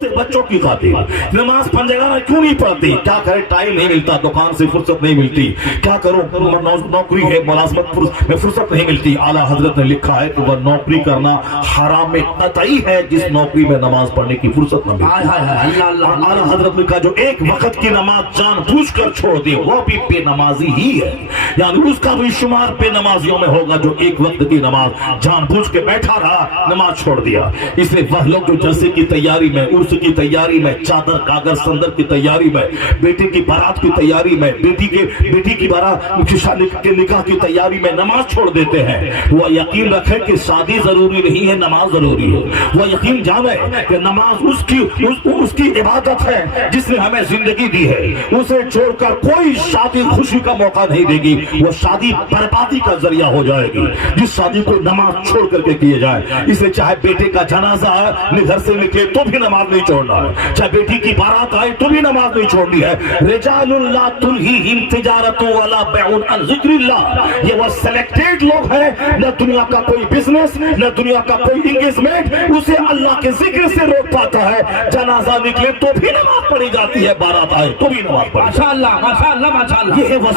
बच्चों की खातिर नमाज पंजगाना क्यों नहीं पढ़ती? क्या करे, टाइम नहीं मिलता, दुकान से फुर्सत नहीं मिलती, क्या करो, नौकरी है, मुलाजमत में फुर्सत नहीं मिलती। आला हजरत ने लिखा है कि वह नौकरी करना हराम में कतई है जिस नौकरी में नमाज पढ़ने की फुर्सत न मिले। आला हजरत ने कहा जो एक वक्त की नमाज जानबूझकर छोड़ दे वो भी बेनमाजी ही है, यानी उसका भी शुमार बेनमाजियों में होगा जो एक वक्त की नमाज जानबूझ के बैठा रहा, नमाज छोड़ दिया। इसलिए वह लोग जो जलसे की तैयारी में, उर्स की तैयारी में, चादर कागज संदर की तैयारी में, बेटे की बारात की तैयारी में, बेटी की बारात के निकाह की तैयारी में नमाज छोड़ देते हैं, वह यकीन रखे कि शादी जरूरी नहीं है, नमाज जरूरी है। वह यकीन जाने कि नमाज उसकी इबादत है जिसने हमें जिंदगी दी है, उसे छोड़कर कोई शादी खुशी का मौका नहीं देगी, वो शादी बर्बादी का जरिया हो जाएगी जिस शादी को नमाज छोड़ करके किए जाए। इसलिए चाहे बेटे का जनाजा घर से निकले तो भी नमाज नहीं छोड़ना है, चाहे बेटी की बारात आए तो भी नमाज नहीं छोड़नी है। रिजालुन ला तुल्हीहिम तिजारतु वला बैउन अन ज़िक्रिल्लाह, ये वो सिलेक्टेड लोग हैं, न दुनिया का कोई बिजनेस, न दुनिया का कोई एंगेजमेंट उसे अल्लाह के जिक्र से रोक पाता है। जनाजा निकले तो भी नमाज पढ़ी जाती है, बारात आए तो भी नमाज पढ़ी। माशाअल्लाह माशाअल्लाह माशाअल्लाह, ये है वो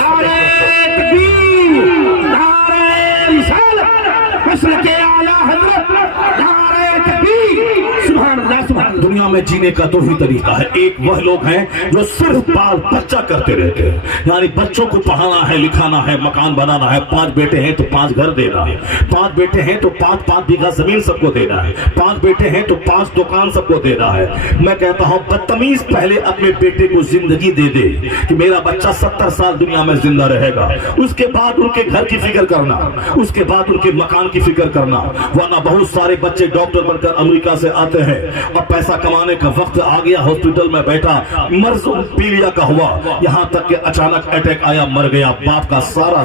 तकबीर, नारे रिसालत, मसलके आला हज़रत, नारे तकबीर, सुभान अल्लाह सुभान। दुनिया में जीने का दो ही तरीका है, एक वह लोग हैं जो सिर्फ बाल बच्चा करते रहते हैं, यानी बच्चों को पढ़ाना है, लिखाना है, मकान बनाना है, 5 बेटे हैं तो 5 घर देना है, 5 बेटे हैं तो 5 बीघा जमीन सबको देना है, 5 बेटे हैं तो 5 दुकान सबको देना है। मैं कहता हूं बदतमीज पहले अपने बेटे को जिंदगी दे दे कि मेरा बच्चा 70 साल दुनिया में जिंदा रहेगा, उसके बाद उनके घर की फिक्र करना, उसके बाद उनके मकान की फिक्र करना। वरना बहुत सारे बच्चे डॉक्टर बनकर अमेरिका से आते हैं, अब पैसा कमाने का वक्त आ गया, हॉस्पिटल में बैठा, मर्ज पीलिया का हुआ, यहाँ तक कि अचानक अटैक आया, मर गया। बाप का सारा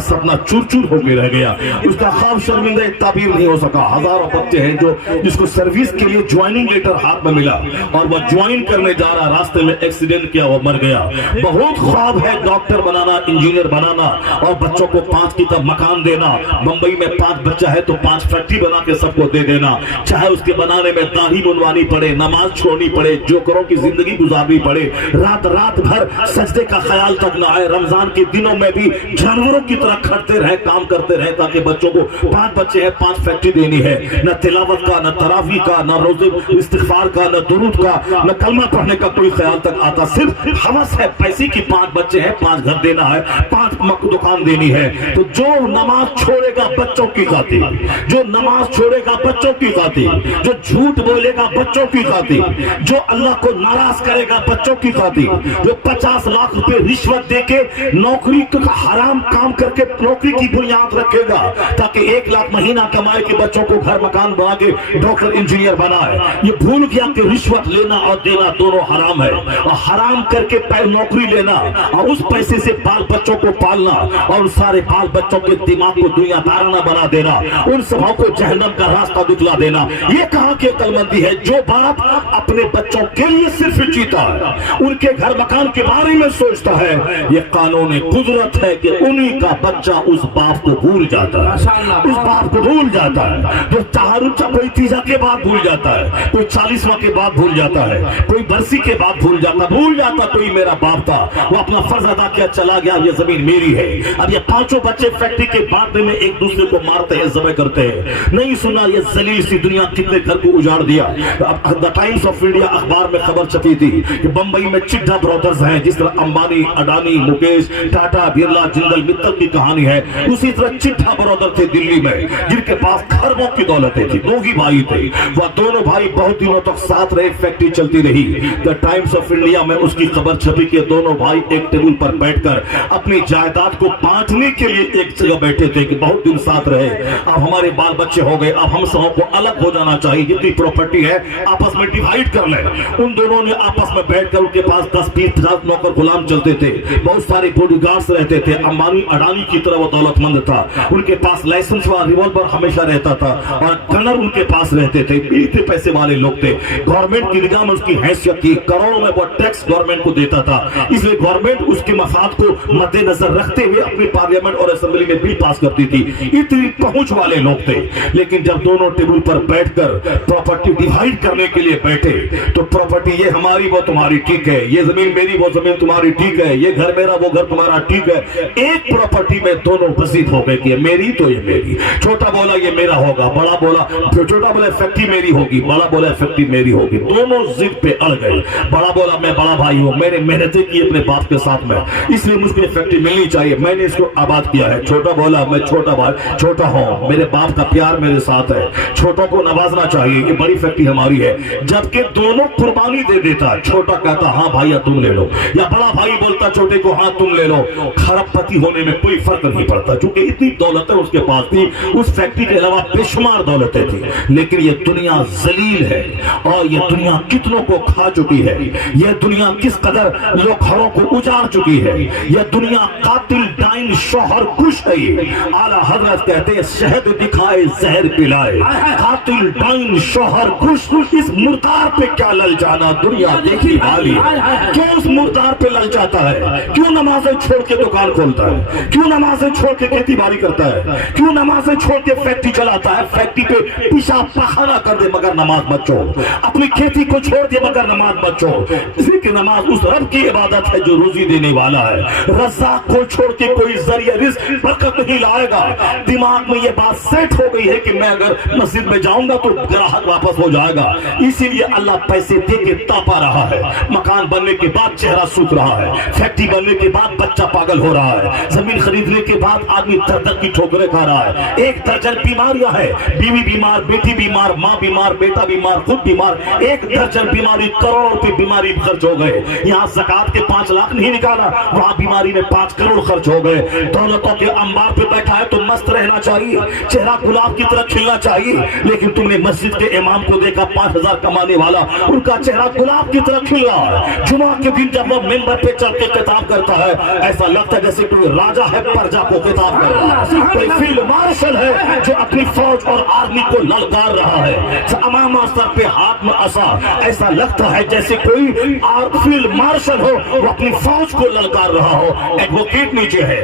सपना चूर चूर होकर रह गया, उसका ख्वाब शर्मिंदा ताबीर नहीं हो सका। हजारों बच्चे हैं जो जिसको सर्विस के लिए ज्वाइनिंग लेटर हाथ में मिला और वह ज्वाइन करने जा रहा, रास्ते में एक्सीडेंट किया, वह मर गया। बहुत ख्वाब है डॉक्टर बनाना, इंजीनियर बनाना और बच्चों को 5 की तरह मकान देना। मुंबई में 5 बच्चा है तो 5 फैक्ट्री बना के सबको दे देना, चाहे उसके बनाने में दाढ़ी मुंडवानी पड़े, नमाज छोड़नी पड़े, जोकरों की जिंदगी गुजारनी पड़े, रात भर सजदे का ख्याल तक न आए, रमजान के दिनों में भी जानवरों की तरह खटते रहे, काम करते रहे, ताकि बच्चों को 5 बच्चे हैं 5 फैक्ट्री देनी है। न तिलावत का, न तरावी का, न रोजे इस्तिगफार का, न दुरूद का, न कलमा पढ़ने का कोई ख्याल तक आता, सिर्फ हवस है पैसे की, 5 बच्चे हैं 5 घर देना है, 5 दुकान देनी है। तो जो नमाज छोड़ेगा बच्चों की खातिर, जो नमाज छोड़ेगा बच्चों की खातिर, जो झूठ बोलेगा बच्चों की खातिर, जो अल्लाह को नाराज करेगा बच्चों की खातिर, जो 50 लाख रुपए रिश्वत देके नौकरी का हराम काम करके नौकरी की बुनियाद रखेगा ताकि 1 लाख महीना कमाए के बच्चों को घर मकान बना के डॉक्टर इंजीनियर बनाए, ये भूल गया कि रिश्वत लेना और देना दोनों हराम है, और हराम करके नौकरी लेना और उस पैसे से बाल बच्चों को पालना और सारे बाल बच्चों के दिमाग को दुनियादाराना बना देना, उन सबों को जहन्नम का रास्ता दिखला देना, ये कहां की अक्लमंदी है? जो बाप अपने बच्चों के लिए सिर्फ जीता है, उनके घर मकान के बारे में सोचता है, ये कानून कुदरत है कि उन्हीं का बच्चा उस बाप को भूल जाता है, उस बाप को भूल जाता है। जो कोई तीजा के बाद भूल जाता है, कोई 40वां के बाद भूल जाता है, कोई बरसी के बाद भूल जाता कोई मेरा बाप था, वो अपना फर्ज अदा किया, चला गया, ये जमीन मेरी है। अब ये 5 बच्चे फैक्ट्री के बाद में एक दूसरे को मारते हैं, ज़बह करते हैं। नहीं सुना ये जलील सी दुनिया कितने घर को उजाड़ दिया। द टाइम्स ऑफ इंडिया अखबार में खबर छपी थी कि बंबई में चिड्ढा ब्रदर्स हैं, जिस तरह अंबानी, अडानी, मुकेश, टाटा, बिरला, जिंदल, मित्तल की कहानी है, उसी तरह चिड्ढा ब्रदर थे दिल्ली में, जिनके पास खरबों की दौलतें थी। 2 ही भाई थे, वह दोनों भाई बहुत दिनों तक साथ रहे, फैक्ट्री चलती रही। द टाइम्स ऑफ इंडिया में उसकी खबर छपी कि दोनों भाई एक टेबल पर बैठकर अपनी जायदाद को बांटने के लिए एक जगह बैठे थे कि बहुत दिन साथ रहे, अब हमारे बाल बच्चे हो गए, अब हम सबों को अलग हो जाना चाहिए, जितनी प्रॉपर्टी है आपस में डिवाइड कर ले। उन दोनों ने आपस में बैठकर, उनके पास 10, 20, 50 नौकर गुलाम चलते थे, बहुत सारे बॉडीगार्ड्स रहते थे। अंबानी, अडानी की तरह वो दौलतमंद था, उनके पास लाइसेंस वाला रिवॉल्वर हमेशा रहता था और गनर उनके पास रहते थे, इतने पैसे वाले लोग थे। गवर्नमेंट की निगाह में उसकी हैसियत थी, करोड़ों में वो टैक्स गवर्नमेंट को देता था, इसलिए गवर्नमेंट उसके मफाद को मद्देनजर रखते हुए अपनी पार्लियामेंट और असेंबली में बिल पास करती थी। इतनी पहुंच वाले लोग थे। लेकिन जब दोनों टेबल पर बैठकर प्रॉपर्टी प्रॉपर्टी डिवाइड करने के लिए बैठे तो प्रॉपर्टी ये हमारी वो तुम्हारी ठीक है, ये जमीन मेरी वो जमीन तुम्हारी ठीक है, ये घर मेरा वो घर तुम्हारा ठीक है, एक प्रॉपर्टी में दोनों बसीद हो गए कि ये मेरी तो ये मेरी। छोटा बोला ये मेरा होगा, बड़ा बोला, छोटा बोला फैक्ट्री मेरी होगी, बड़ा बोला फैक्ट्री मेरी होगी, दोनों जिद पे अड़ गए। बड़ा बोला मैं बड़ा भाई हूँ, मैंने मेहनतें की अपने बाप के साथ में, इसलिए मुझको फैक्ट्री मिलनी चाहिए, मैंने इसको आबाद किया है। छोटा बोला मैं छोटा भाई छोटा हूँ, मेरे बाप का प्यार मेरे साथ है, छोटों को नवाजना चाहिए, ये बड़ी फैक्ट्री हमारी है। जबकि दोनों कुर्बानी दे देता, छोटा कहता हाँ भाई तुम ले लो, या बड़ा भाई बोलता छोटे को हाँ तुम ले लो, खरबपति होने में कोई फर्क नहीं पड़ता, क्योंकि इतनी दौलतें उसके पास थी, उस फैक्ट्री के अलावा बेशुमार दौलतें थी। लेकिन ये दुनिया जलील है और ये दुनिया कितनों को खा चुकी है, ये दुनिया किस कदर लोग घरों को उजाड़ चुकी है, ये दुनिया कातिल डाइन शौहर कुश है। आला हजरत कहते हैं शहद दिखाए जहर पिलाए, कातिल डाइन शौहर कुश, इस मुर्दार पे क्या ललचाना, दुनिया देखी हाली। क्यों उस मुर्दार पे ललचाता है, क्यों नमाजें छोड़ के दुकान खोलता है, क्यों नमाजें छोड़ के खेती बाड़ी करता है, क्यों नमाजें छोड़ के फैक्ट्री चलाता है, फैक्ट्री पे पेशाब पखाना कर दे मगर नमाज मत छोड़, अपनी खेती को छोड़ दे मगर नमाज मत छोड़। इसलिए नमाज उस रब की इबादत है जो रोजी देने वाला है, रज़ाक को छोड़ के कोई जरिया रिज़्क़ बरकत नहीं लाएगा। दिमाग में ये बात सेट हो गई है कि मैं अगर मस्जिद में जाऊंगा तो ग्राहक वापस हो जाएगा, इसीलिए अल्लाह पैसे दे के तापा रहा है। मकान बनने के बाद चेहरा सूख रहा है, फैक्ट्री बनने के बाद बच्चा पागल हो रहा है, जमीन खरीदने के बाद आदमी दर की ठोकरें खा रहा है, एक दर्जन बीमारियां हैं, बीवी बीमार, बेटी बीमार, माँ बीमार, बेटा बीमार, खुद बीमार, एक दर्जन बीमारी, करोड़ों रुपए बीमारी खर्च हो गए। यहाँ ज़कात के 5 लाख नहीं निकाला, वहाँ बीमारी में 5 करोड़ खर्च हो गए। दौलतों के अंबार पे बैठा है तो मस्त रहना चाहिए, चेहरा गुलाब की तरह खिलना चाहिए, लेकिन तुमने मस्जिद के इमाम को देखा 5000 कमाने वाला, उनका चेहरा गुलाब की तरह खिल रहा है। जुमा के दिन जब वो मेंबर पे चढ़ के खिताब करता है, ऐसा लगता है जैसे कोई राजा है प्रजा को खिताब कर रहा है, कोई फील्ड मार्शल है जो अपनी फौज और आर्मी को ललकार रहा है, अमामा सर पे हाथ में असा, ऐसा लगता है जैसे कोई फील्ड मार्शल हो, वो अपनी फौज को ललकार रहा हो। एडवोकेट नीचे है,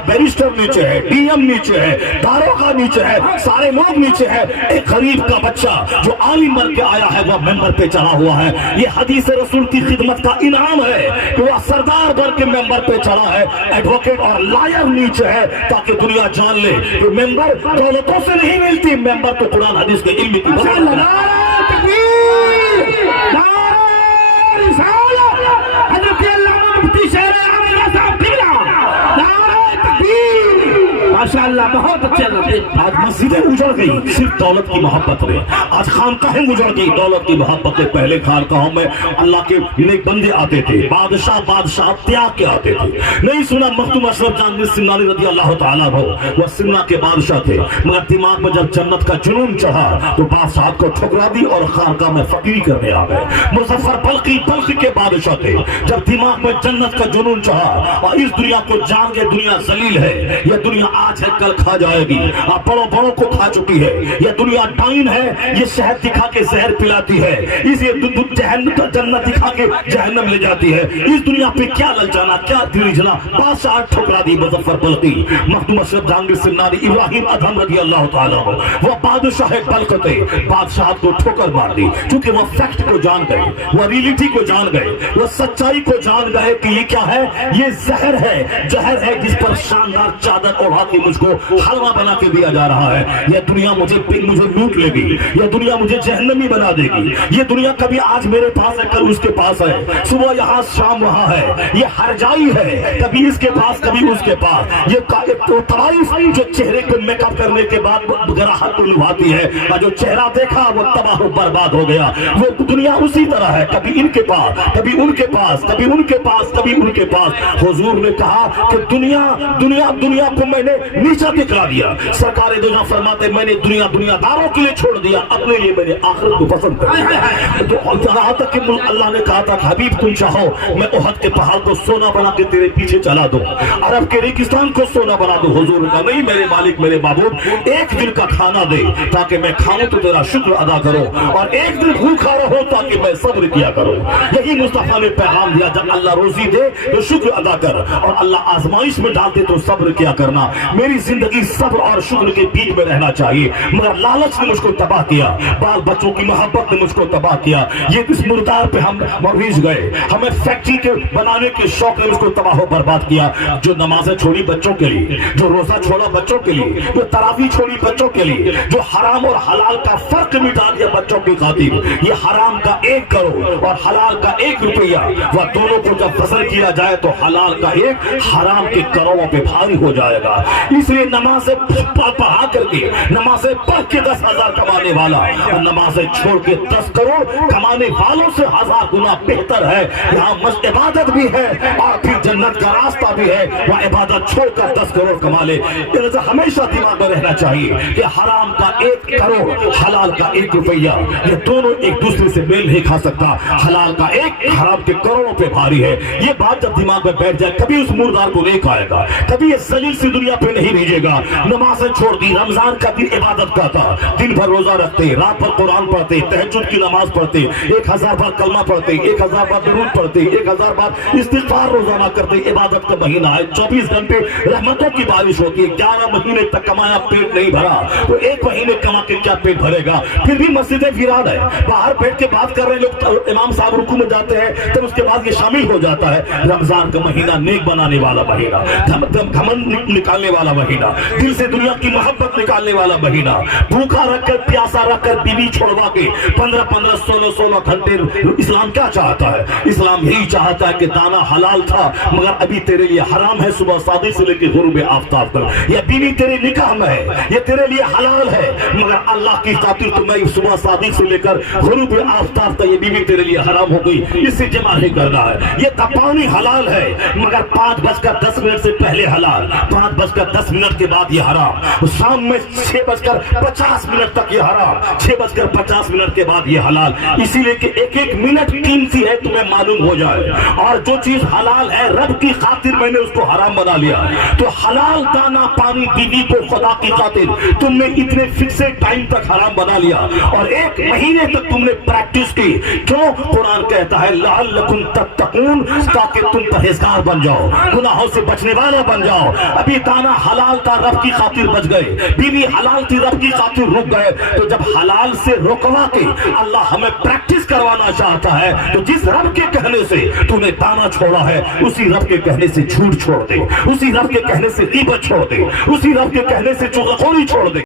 बैरिस्टर नीचे है, डीएम नीचे है, दारोगा नीचे है, सारे लोग नीचे है, एक गरीब का बच्चा जो आलिम बन के आया है वो मेंबर पे चढ़ा हुआ है। ये हदीस रसूल की खिदमत का इनाम है कि वह सरदार बन के मेंबर पे चढ़ा है। एडवोकेट और लॉयर नीचे है ताकि दुनिया जान ले कि मेंबर दौलतों से नहीं मिलती, मेंबर तो कुरान हदीस के इल्म की माशाअल्लाह बहुत अच्छे लगते। आज मस्जिदें उजड़ गई सिर्फ दौलत की मोहब्बत में, आज खानकाहें उजड़ गई दौलत की मोहब्बत में। पहले खानकाहों में अल्लाह के नेक बंदे आते थे, बादशाह त्याग के आते थे। नहीं सुना मखदूम अशरफ जान सिमनानी रज़ी अल्लाह तआला हो, वह सिमना के बादशाह थे, मगर दिमाग में जब जन्नत का जुनून चढ़ा तो बादशाह को ठुकरा दी और खानकाह में फकीरी करने आ गए। मुज़फ्फर बल्खी के बादशाह थे, जब दिमाग में जन्नत का जुनून चढ़ा और इस दुनिया को जान के दुनिया जलील है, यह दुनिया आज है कल खा जाएगी, आप बड़ों को खा चुकी है, यह दुनिया डाइन है, ये शहद दिखा के जहर पिलाती है, इस जन्नत दिखा के जहन्नम ले जाती है। इस दुनिया पे क्या ललचाना, क्या दिलजना, बादशाह ठुकरा दी मुज़फ्फर बल्खी। मखदूम अशरफ जहांगीर सिमनानी इब्राहिम अदहम रज़ी अल्लाह तआला हो, वो बादशाह बल्ख थे, बादशाह को ठोकर मार दी क्योंकि वो फैक्ट को जान गए, वो रियलिटी को जान गए, वो सच्चाई को जान गए कि ये क्या है, ये जहर है जिस पर शानदार चादर ओढ़ा के मुझको हलवा बना के दिया जा रहा है। यह दुनिया मुझे लूट लेगी, यह दुनिया मुझे जहन्नमी बना देगी, ये दुनिया कभी आज मेरे पास है कल उसके पास है, सुबह यहाँ शाम वहाँ है, ये हरजाई है, कभी इसके पास कभी उसके पास। ये तो तारीफ जो चेहरे को मेकअप करने के बाद ग्राहक को लुभाती है, और जो चेहरा देखा वो तबाह बर्बाद हो गया। वो दुनिया उसी तरह है, कभी इनके पास कभी उनके पास, कभी उनके पास कभी उनके पास। हुजूर ने कहा कि दुनिया को मैंने नीचा दिखला दिया। सरकार दो जहां फरमाते मैंने दुनियादारों के लिए छोड़ दिया, अपने लिए मैंने आखिरत को पसंद कर दिया। तो यहाँ तक कि अल्लाह ने कहा था हबीब तुम चाहो मैं उहद के पहाड़ को सोना बना के तेरे पीछे चला दूं, अरब के रेगिस्तान को सोना बना दूं। हुजूर का नहीं, मेरे मालिक मेरे महबूब एक दिन का खाना दे ताकि मैं खाऊं तो तेरा शुक्र अदा करूं, और एक दिन भूखा रहो ताकि मैं सब्र किया करूं। यही मुस्तफा ने पैगाम दिया, जब अल्लाह रोजी दे तो शुक्र अदा कर, और अल्लाह आजमाइश में डालते तो सब्र किया करना। मेरी जिंदगी सब्र और शुक्र के बीच में रहना चाहिए, मगर लालच ने मुझको तबाह किया, बाल बच्चों की मोहब्बत ने मुझको तबाह किया, ये इस मुर्दार पे हम मरीज गए, हमें फैक्ट्री के बनाने के शौक ने मुझको तबाह बर्बाद किया। जो नमाजें छोड़ी बच्चों के लिए, जो रोजा छोड़ा बच्चों के लिए, जो तरावी छोड़ी बच्चों के लिए, जो हराम और हलाल का फर्क मिटा दिया बच्चों की खातिर, ये हराम का 1 करोड़ और हलाल का 1 रुपया, वह दोनों को जब वजन किया जाए तो हलाल का 1 हराम के करोड़ों पे भारी हो जाएगा। इसलिए नमाजें पढ़ा करके, नमाजें पढ़ के 10,000 कमाने वाला और नमाजें छोड़ के 10 करोड़ कमाने वालों से 1000 गुना बेहतर है। यहाँ मस्त इबादत भी है और फिर जन्नत का रास्ता भी है, वह इबादत छोड़कर 10 करोड़ कमा ले। हमेशा दिमाग में रहना चाहिए कि हराम का 1 करोड़, हलाल का 1 रुपया, ये दोनों एक दूसरे से मेल नहीं खा सकता। हलाल का 1 हराम के करोड़ों पे भारी है। ये बात जब दिमाग में बैठ जाए, कभी उस मुर्दार को नहीं खाएगा, कभी ये जलील सी दुनिया पे नहीं भेजेगा। नमाजें छोड़ दी, रमजान का दिन इबादत का था, दिन भर रोजा रखते, रात भर कुरान पढ़ते, तहज्जुद की नमाज पढ़ते, 1000 बार कलमा पढ़ते, 1000 बार दुरूद पढ़ते, 1000 बार इस्तिग़फ़ार रोजाना करते। इबादत का महीना है, 24 घंटे रहमतों की बारिश होती है। 11 महीने तक कमाया, पेट नहीं भरा तो 1 महीने कमा के क्या पेट भरेगा? फिर भी मस्जिदें वीरान है, बाहर बैठ के बात कर रहे लोग, इमाम साहब रुकू में जाते हैं, तब उसके बाद ये शामिल हो जाता है। रमजान का महीना नेक बनाने वाला महीना, घमंड निकालने वाला महीना, दिल से दुनिया की मोहब्बत निकालने वाला महीना, भूखा रखकर प्यासा रखकर बीवी छोड़वा के 15-15, 16-16 घंटे। इस्लाम क्या चाहता है? इस्लाम यही चाहता है कि दाना हलाल था मगर अभी तेरे लिए हराम है, सुबह सादी से लेकर गुरूब आफ्ताब तक। यह बीवी तेरे निकाह में है, ये तेरे लिए हलाल है मगर अल्लाह की खातिर तुम्हें सुबह सादी से लेकर गुरूब आफ्ताब तक ये बीवी तेरे लिए हराम हो गई, इससे जमा नहीं करना है। ये पानी हलाल है मगर 5:10 से पहले हलाल, 5:10 के बाद ये हराम, शाम में 6:50 तक ये हराम, 6:50 के बाद ये हलाल। इसीलिए कि 1-1 मिनट कीमती है, तुम्हें मालूम हो जाए। और जो चीज हलाल है, रब की खातिर मैंने उसको हराम बना लिया, तो हलाल दाना पानी बीवी को खुदा की खातिर तुमने इतने फिक्सेड टाइम तक हराम बना लिया और 1 महीने तक तुमने प्रैक्टिस की। क्यों? कुरान कहता है लअल्लकुम तत्तकून, ताकि तुम परहेजगार बन जाओ, गुनाहों से बचने वाला बन जाओ। अभी दाना हलाल था, रब की खातिर बच गए, बीवी हलाल थी, रब की खातिर रुक गए। तो जब हलाल से रोकवा के अल्लाह हमें प्रैक्टिस करवाना चाहता है, तो जिस रब के कहने से तूने दाना छोड़ा है, उसी रब के कहने से झूठ छोड़ दे, उसी रब के कहने से गीबत छोड़ दे, उसी रब के कहने से चुगलखोरी छोड़ दे।